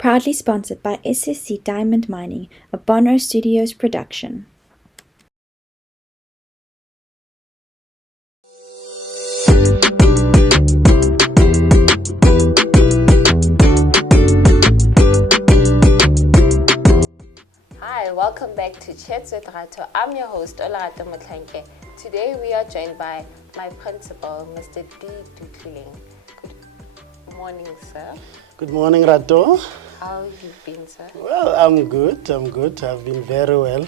Proudly sponsored by SSC Diamond Mining, a Bono Studios production. Hi, welcome back to Chats with Rato. I'm your host, Olerato Motlhanke. Today we are joined by my principal, Mr. D. Dutliling. Good morning, sir. Good morning, Rato. How have you been, sir? Well, I'm good. I've been very well,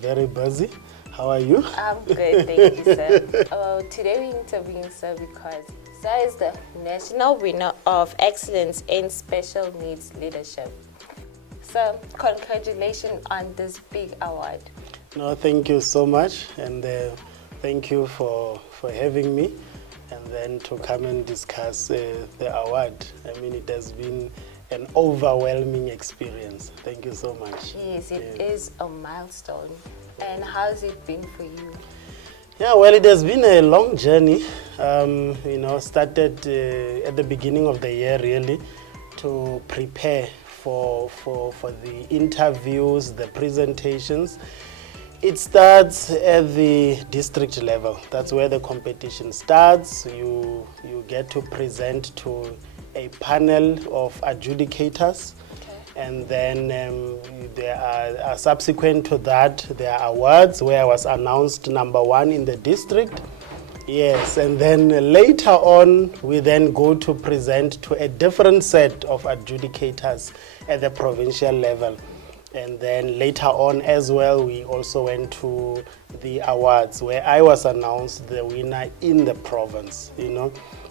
very busy. How are you? I'm good, thank you, sir. Today we're interviewing sir because sir is the national winner of Excellence in Special Needs Leadership. Sir, congratulations on this big award. No, thank you so much, and thank you for having me, and then to come and discuss the award. I mean, it has been an overwhelming experience. Thank you so much. Yes, it is a milestone. And how's it been for you? Yeah, well, it has been a long journey. Started at the beginning of the year, really, to prepare for the interviews, the presentations. It starts at the district level. That's where the competition starts. You get to present to a panel of adjudicators. And then there are subsequent to that, there are awards where I was announced number one in the district. Yes, and then later on, we then go to present to a different set of adjudicators at the provincial level. And then later on as well, we also went to the awards where I was announced the winner in the province,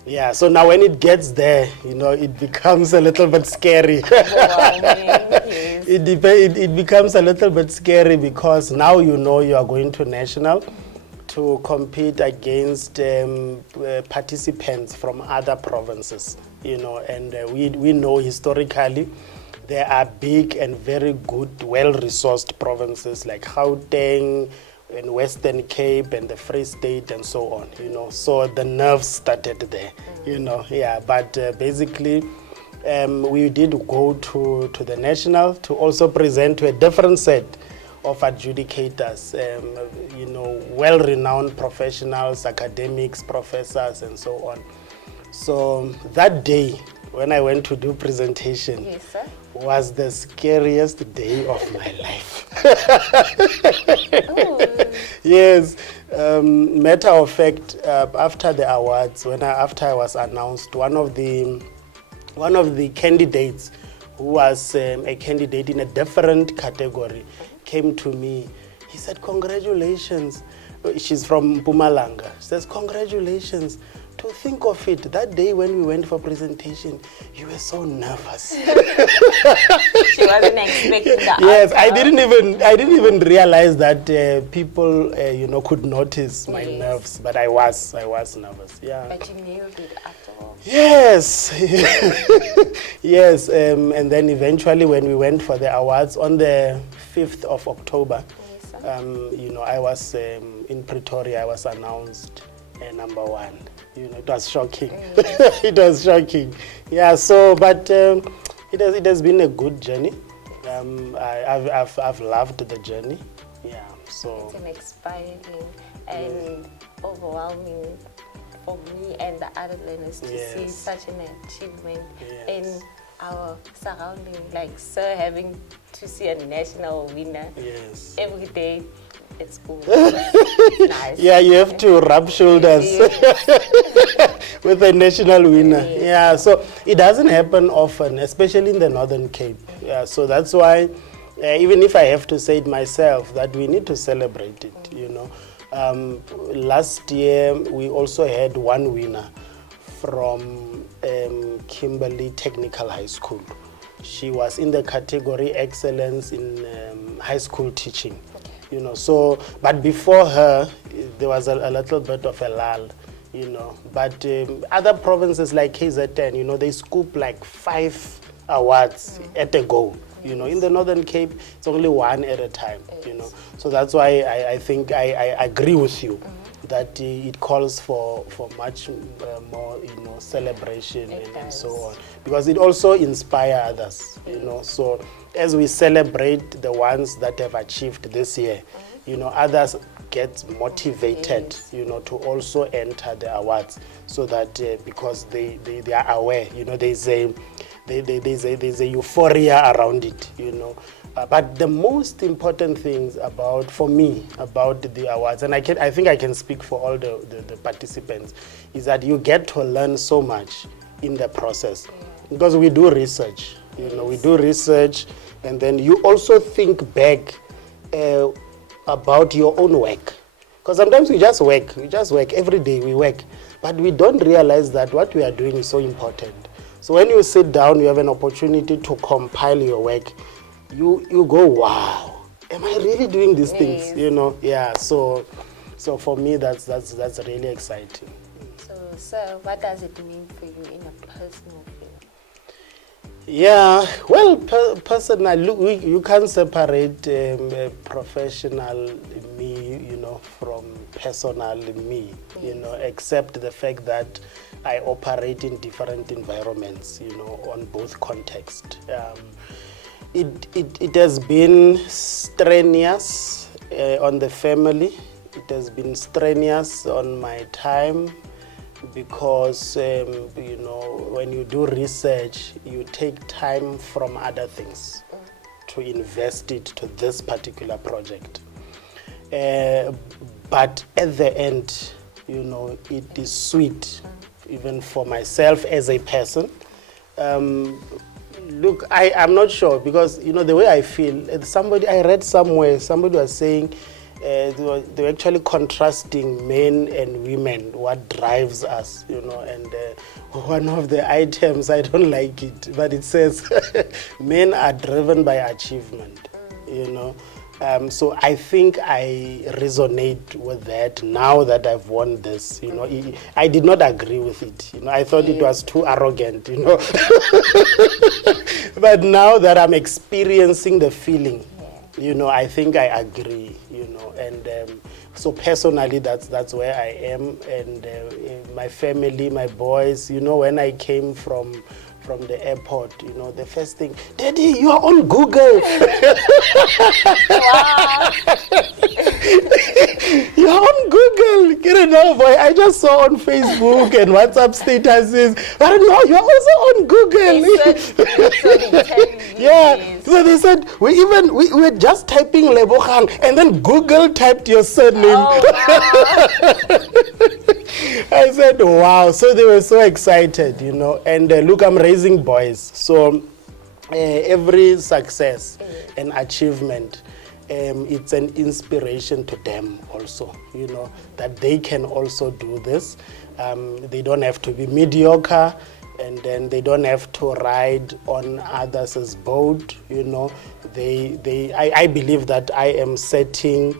Yeah, so now when it gets there, it becomes a little bit scary. Yes. It becomes a little bit scary because now you are going to national to compete against participants from other provinces, and we know historically there are big and very good, well-resourced provinces like Gauteng and Western Cape and the Free State and so on, so the nerves started there, yeah, but basically we did go to the national to also present to a different set of adjudicators, well-renowned professionals, academics, professors, and so on. So that day, when I went to do presentation, Yes, sir. was the scariest day of my life. Oh. Yes, matter of fact, after the awards, after I was announced, one of the candidates who was a candidate in a different category came to me. He said, "Congratulations." She's from Mpumalanga. She says, "Congratulations. To think of it, that day when we went for presentation, you were so nervous." She wasn't expecting that. Yes, I didn't even realize that people could notice my nerves, but I was nervous. Yeah. But you nailed it after all. Yes, yes, and then eventually when we went for the awards on the 5th of October, Yes, sir. I was in Pretoria. I was announced number one. It was shocking. It was shocking. Yeah. So, but it has been a good journey. I've loved the journey. Yeah. So It's an inspiring and overwhelming for me and the other learners to see Yes. such an achievement Yes. in our surrounding, like sir having to see a national winner yes. every day. It's cool. It's nice. Yeah, you have to rub shoulders with a national winner. Yes. Yeah, so it doesn't happen often, especially in the Northern Cape. Yeah, so that's why, even if I have to say it myself, that we need to celebrate it. Last year we also had one winner from Kimberley Technical High School. She was in the category Excellence in High School Teaching. So, but before her, there was a little bit of a lull, But other provinces like KZN, they scoop like 5 awards at a go. In the Northern Cape, it's only one at a time, So that's why I think I agree with you that it calls for much more, celebration and so on, because it also inspires others, So as we celebrate the ones that have achieved this year, others get motivated, to also enter the awards, so that because they are aware, there's a euphoria around it, but the most important things for me about the awards, and I think I can speak for all the participants, is that you get to learn so much in the process, because we do research, we do research, and then you also think back about your own work. Because sometimes we just work every day, we work, but we don't realize that what we are doing is so important. So when you sit down, you have an opportunity to compile your work, you go, wow, am I really doing these things? Yeah, so for me, that's really exciting. So what does it mean for you in a personal way? Yeah, well, personally, you can't separate professional me, from personal me, except the fact that I operate in different environments, on both contexts. It has been strenuous on the family. It has been strenuous on my time, because when you do research, you take time from other things to invest it to this particular project. But at the end, it is sweet, even for myself as a person. Look, I'm not sure, because the way I feel, I read somewhere, somebody was saying they were actually contrasting men and women, what drives us, and one of the items, I don't like it, but it says men are driven by achievement, so I think I resonate with that now that I've won this. I did not agree with it. I thought it was too arrogant. But now that I'm experiencing the feeling, I think I agree. And so personally, that's where I am, and my family, my boys. When I came from the airport, the first thing, Daddy, you are on Google. Wow. You're on Google. Boy, I just saw on Facebook and WhatsApp statuses, but no, you're also on Google. Yeah, so they said, we were just typing Lebogang, and then Google typed your surname. Oh, wow. I said, wow. So they were so excited, and look, I'm raising boys. So every success and achievement, it's an inspiration to them also, that they can also do this. They don't have to be mediocre, and then they don't have to ride on others' boat, I believe that I am setting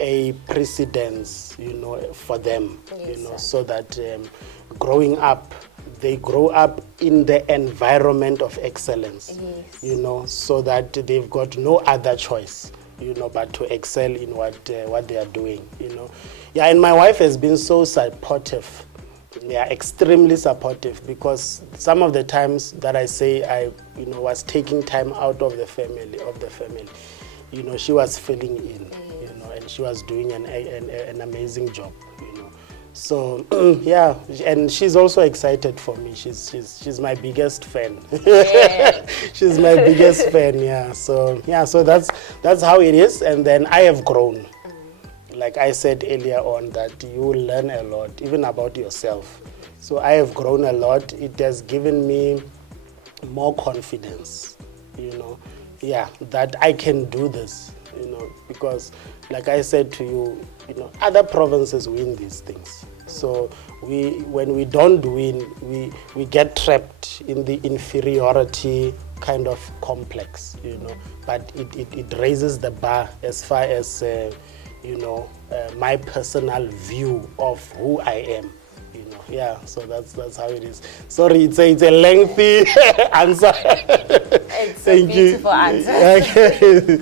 a precedence, for them, so that growing up, they grow up in the environment of excellence, so that they've got no other choice, but to excel in what they are doing, Yeah, and my wife has been so supportive. Yeah, extremely supportive, because some of the times that I say I, was taking time out of the family, she was filling in, and she was doing an amazing job, So yeah, and she's also excited for me. She's my biggest fan. Yeah. She's my biggest fan. Yeah. So that's how it is. And then I have grown. Like I said earlier on, that you will learn a lot, even about yourself. So I have grown a lot. It has given me more confidence, that I can do this, because like I said to you, other provinces win these things. So when we don't win, we get trapped in the inferiority kind of complex, but it raises the bar as far as my personal view of who I am. Yeah, so that's how it is. Sorry, it's a lengthy answer. It's a beautiful answer. Okay.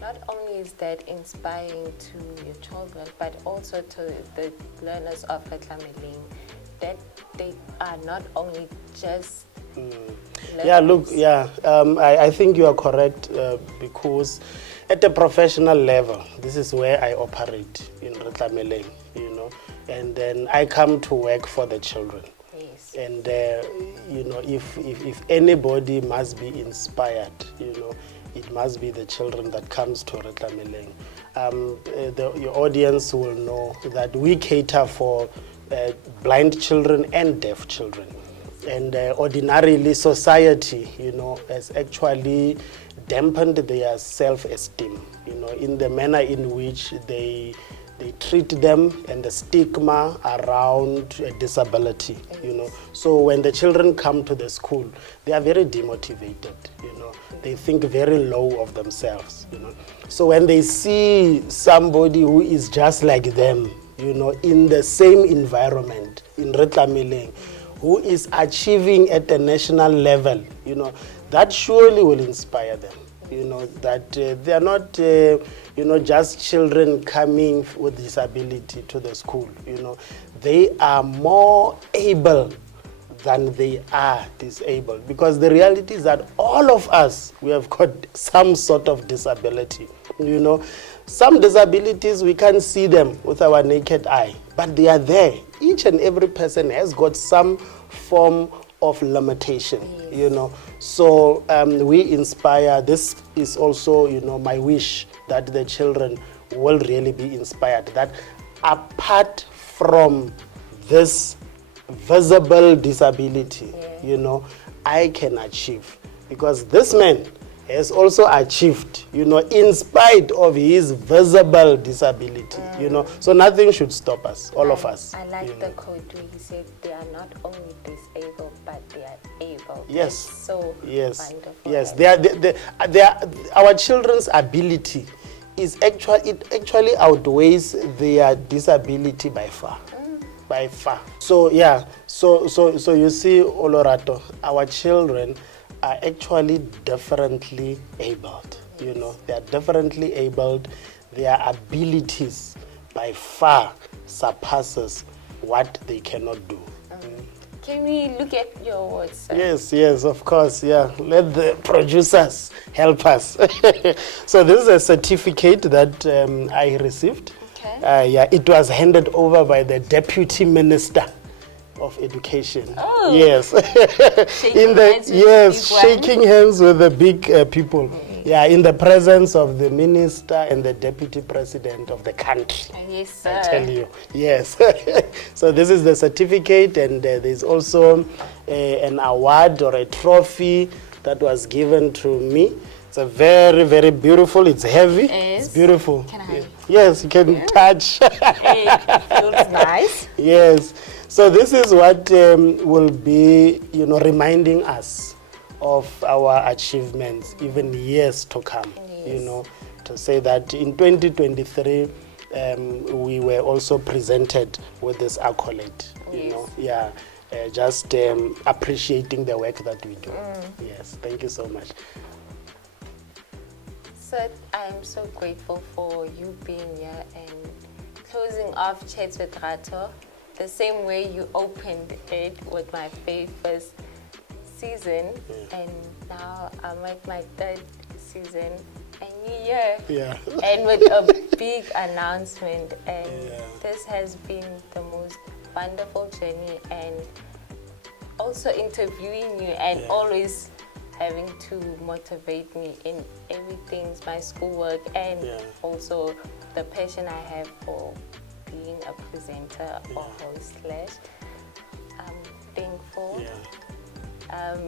Not only is that inspiring to your children, but also to the learners of Retlameleng, that they are not only just Yeah, look, I think you are correct because at a professional level, this is where I operate in Retlameleng, and then I come to work for the children. Yes. And, if anybody must be inspired, it must be the children that comes to Retlameleng. Your audience will know that we cater for blind children and deaf children. And ordinarily, society, has actually dampened their self-esteem, in the manner in which they treat them and the stigma around disability, So when the children come to the school, they are very demotivated, They think very low of themselves, So when they see somebody who is just like them, in the same environment, in Retlameleng, who is achieving at the national level, that surely will inspire them. That they are not, just children coming with disability to the school. They are more able than they are disabled. Because the reality is that all of us, we have got some sort of disability. Some disabilities, we can't see them with our naked eye, but they are there. Each and every person has got some form of limitation, So we inspire. This is also, my wish that the children will really be inspired. That apart from this visible disability, I can achieve. Because this man has also achieved, in spite of his visible disability, So nothing should stop us, all of us. I like the quote where he said they are not only disabled, but they are able. Yes. That's so wonderful. Yes. They are, our children's ability is actually outweighs their disability by far. By far. So so you see, Olerato, our children are actually differently abled. They are differently abled. Their abilities by far surpasses what they cannot do. Can we look at your words, sir? Yes, of course, yeah. Let the producers help us. So this is a certificate that I received. Okay. It was handed over by the Deputy Minister of Education. Oh. Yes. Shaking hands with the big people. Yeah, in the presence of the minister and the deputy president of the country. Yes, sir. I tell you, yes. So this is the certificate, and there's also an award or a trophy that was given to me. It's a very, very beautiful. It's heavy. It's beautiful. Can I? Yes, you can touch. It feels nice. Yes. So this is what will be, reminding us of our achievements, even years to come. Yes. To say that in 2023, we were also presented with this accolade. Yes. Just appreciating the work that we do. Yes, thank you so much. Sir, I am so grateful for you being here and closing off Chats with Rato the same way you opened it with my very first season, and now I'm at my third season, a new year, and with a big announcement, and this has been the most wonderful journey, and also interviewing you and always having to motivate me in everything, my schoolwork, and also the passion I have for being a presenter or host slash. I'm thankful.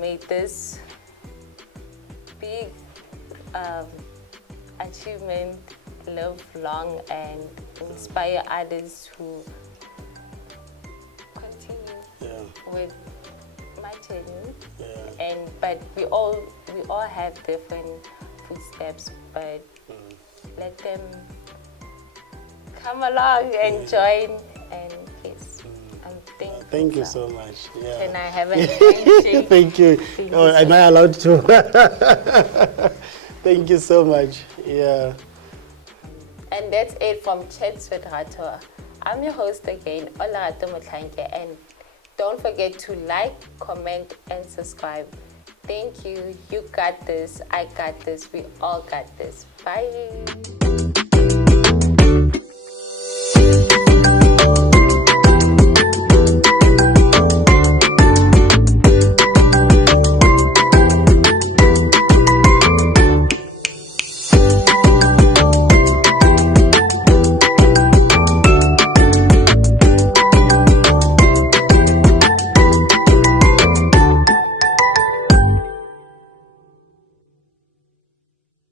May this big achievement live long and inspire others to continue with my journey. But we all have different footsteps, but let them come along and join, and yes, I'm thankful. Thank you so much. Can I have a handshake? Thank you. Am I allowed to? Thank you so much. And that's it from Chats with Rato. I'm your host again, Olerato Motlhanke, and don't forget to like, comment, and subscribe. Thank you. You got this. I got this. We all got this. Bye.